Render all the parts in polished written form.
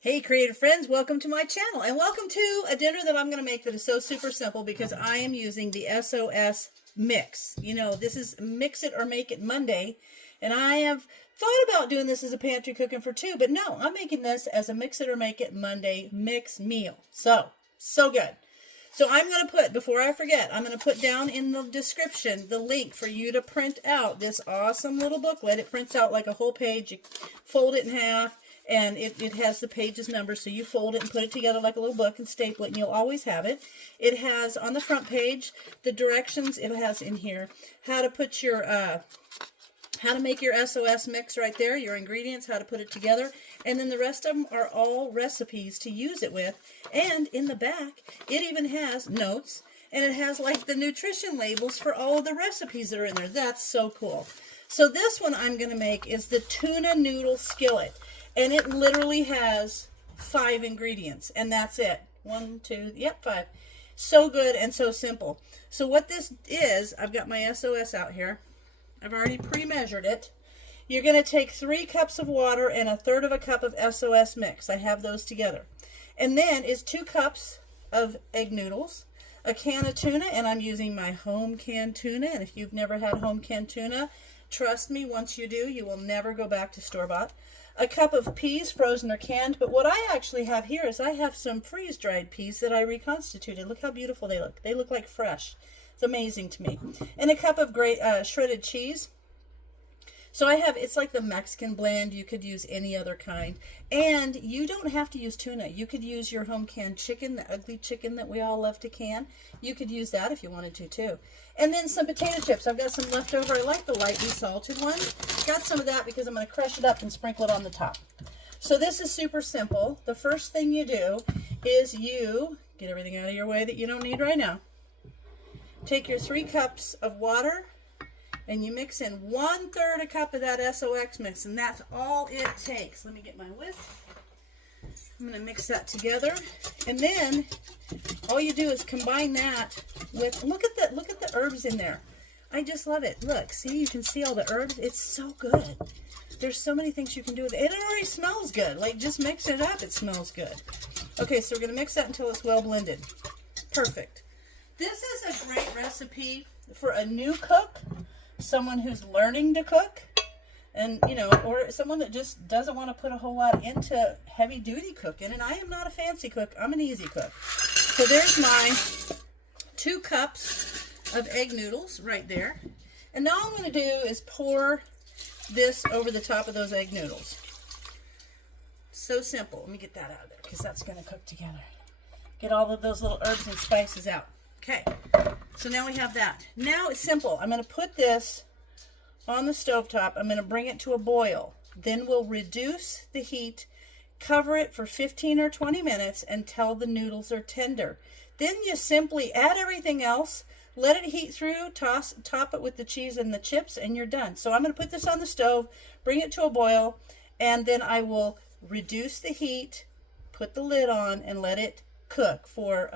Hey creative friends, welcome to my channel and welcome to a dinner that I'm going to make that is so super simple because I am using the SOS mix. You know, this is Mix It or Make It Monday, and I have thought about doing this as a pantry cooking for two, but no, I'm making this as a Mix It or Make It Monday mix meal. So good. So I'm going to put, before I forget, I'm going to put down in the description the link for you to print out this awesome little booklet. It prints out like a whole page. You fold it in half, and it has the pages numbered, so you fold it and put it together like a little book and staple it, and you'll always have it. It has on the front page the directions. It has in here how to put your how to make your SOS mix right there, your ingredients, how to put it together, and then the rest of them are all recipes to use it with. And in the back, it even has notes, and it has like the nutrition labels for all of the recipes that are in there. That's so cool. So this one I'm going to make is the tuna noodle skillet, and it literally has 5 ingredients, and that's it. 1, 2, yep, 5. So good and so simple. So what this is, I've got my SOS out here. I've already pre-measured it. You're going to take 3 cups of water and 1/3 of a cup of SOS mix. I have those together. And then is 2 cups of egg noodles, a can of tuna, and I'm using my home canned tuna. And if you've never had home canned tuna, trust me, once you do, you will never go back to store-bought. A cup of peas, frozen or canned. But what I actually have here is I have some freeze-dried peas that I reconstituted. Look how beautiful they look. They look like fresh. It's amazing to me. And a cup of great shredded cheese. So I have, it's like the Mexican blend. You could use any other kind. And you don't have to use tuna. You could use your home canned chicken, the ugly chicken that we all love to can. You could use that if you wanted to too. And then some potato chips. I've got some left over. I like the lightly salted one. Got some of that because I'm going to crush it up and sprinkle it on the top. So this is super simple. The first thing you do is you get everything out of your way that you don't need right now. Take your 3 cups of water and you mix in 1/3 a cup of that SOX mix, and that's all it takes. Let me get my whisk. I'm going to mix that together, and then all you do is combine that with, look at the herbs in there. I just love it. Look, see, you can see all the herbs. It's so good. There's so many things you can do with it. And it already smells good. Like, just mix it up. It smells good. Okay, so we're going to mix that until it's well blended. Perfect. This is a great recipe for a new cook, someone who's learning to cook, and, you know, or someone that just doesn't want to put a whole lot into heavy-duty cooking. And I am not a fancy cook. I'm an easy cook. So there's my 2 cups of egg noodles right there. And now all I'm going to do is pour this over the top of those egg noodles. So simple. Let me get that out of there because that's going to cook together. Get all of those little herbs and spices out. Okay, so now we have that. Now it's simple. I'm going to put this on the stovetop. I'm going to bring it to a boil. Then we'll reduce the heat, cover it for 15 or 20 minutes until the noodles are tender. Then you simply add everything else, let it heat through, top it with the cheese and the chips, and you're done. So I'm going to put this on the stove, bring it to a boil, and then I will reduce the heat, put the lid on, and let it cook for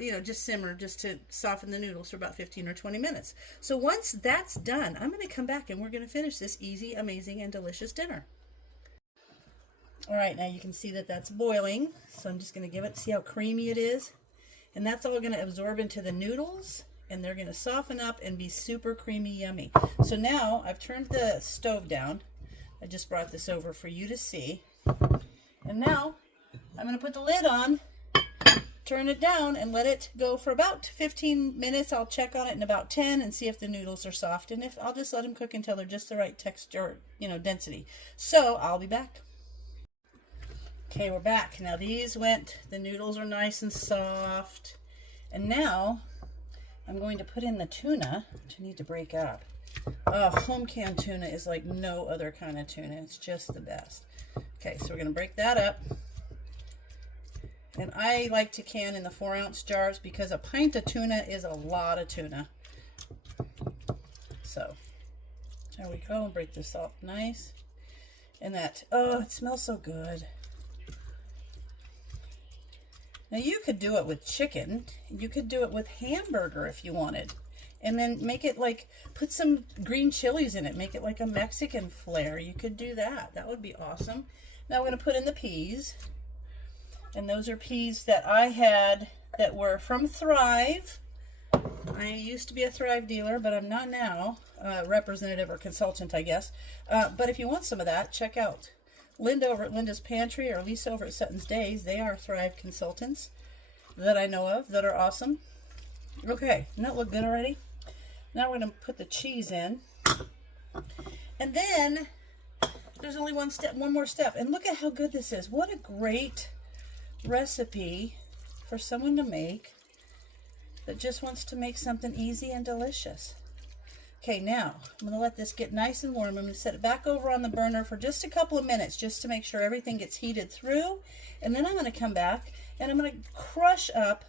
you know, just simmer, just to soften the noodles for about 15 or 20 minutes. So once that's done, I'm going to come back and we're going to finish this easy, amazing, and delicious dinner. All right, now you can see that that's boiling. So I'm just going to give it, see how creamy it is? And that's all going to absorb into the noodles, and they're going to soften up and be super creamy, yummy. So now I've turned the stove down. I just brought this over for you to see. And now I'm going to put the lid on, turn it down, and let it go for about 15 minutes. I'll check on it in about 10 and see if the noodles are soft. And if I'll just let them cook until they're just the right texture, you know, density. So I'll be back. Okay, we're back. Now these the noodles are nice and soft. And now I'm going to put in the tuna, which I need to break up. Home canned tuna is like no other kind of tuna. It's just the best. Okay, so we're going to break that up. And I like to can in the 4-ounce jars because a pint of tuna is a lot of tuna. So there we go. Break this up nice. And that, oh, it smells so good. Now you could do it with chicken. You could do it with hamburger if you wanted. And then make it like, put some green chilies in it. Make it like a Mexican flair. You could do that. That would be awesome. Now I'm going to put in the peas. And those are peas that I had that were from Thrive. I used to be a Thrive dealer, but I'm not now. Representative or consultant, I guess. But if you want some of that, check out Linda over at Linda's Pantry or Lisa over at Sutton's Days. They are Thrive consultants that I know of that are awesome. Okay, doesn't that look good already? Now we're going to put the cheese in. And then there's only one more step. And look at how good this is. What a great recipe for someone to make that just wants to make something easy and delicious. Okay, now I'm going to let this get nice and warm. I'm going to set it back over on the burner for just a couple of minutes just to make sure everything gets heated through. And then I'm going to come back and I'm going to crush up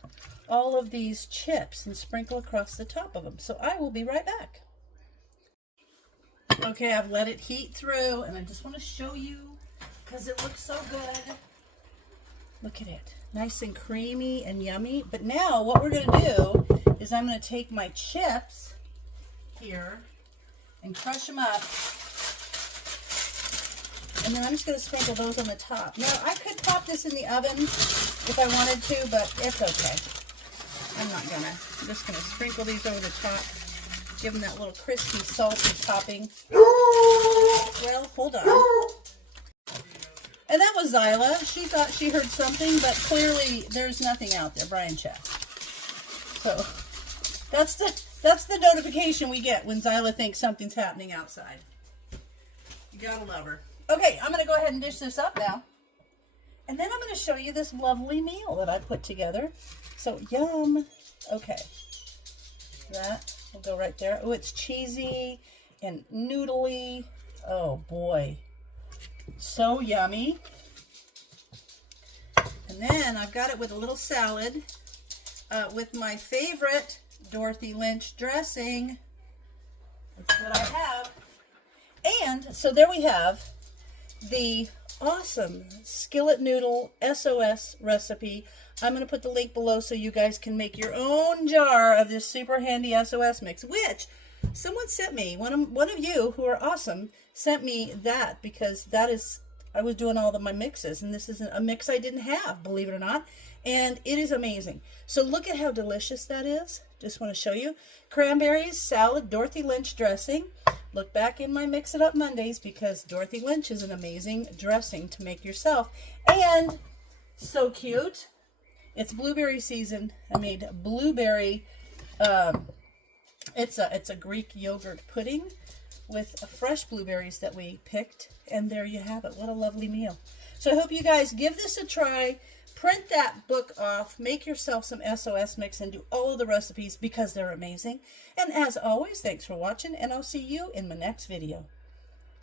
all of these chips and sprinkle across the top of them. So I will be right back. Okay, I've let it heat through and I just want to show you because it looks so good. Look at it. Nice and creamy and yummy. But now what we're going to do is I'm going to take my chips here and crush them up. And then I'm just going to sprinkle those on the top. Now, I could pop this in the oven if I wanted to, but it's okay. I'm not going to. I'm just going to sprinkle these over the top. Give them that little crispy, salty topping. Well, hold on. And that was Zyla. She thought she heard something, but clearly there's nothing out there. Brian checked. So that's the notification we get when Zyla thinks something's happening outside. You gotta love her. Okay, I'm gonna go ahead and dish this up now. And then I'm gonna show you this lovely meal that I put together. So yum. Okay. That will go right there. Oh, it's cheesy and noodly. Oh boy. So yummy. And then I've got it with a little salad with my favorite Dorothy Lynch dressing. That's what I have. And so there we have the awesome Skillet Noodle SOS recipe. I'm going to put the link below so you guys can make your own jar of this super handy SOS mix, which someone sent me. One of you who are awesome sent me that because that is, I was doing all of my mixes and this is a mix I didn't have, believe it or not. And it is amazing. So look at how delicious that is. Just want to show you. Cranberries, salad, Dorothy Lynch dressing. Look back in my Mix It Up Mondays because Dorothy Lynch is an amazing dressing to make yourself. And so cute. It's blueberry season. I made blueberry, it's a Greek yogurt pudding with fresh blueberries that we picked. And there you have it. What a lovely meal. So I hope you guys give this a try. Print that book off, make yourself some SOS mix, and do all of the recipes because they're amazing. And as always, thanks for watching, and I'll see you in my next video.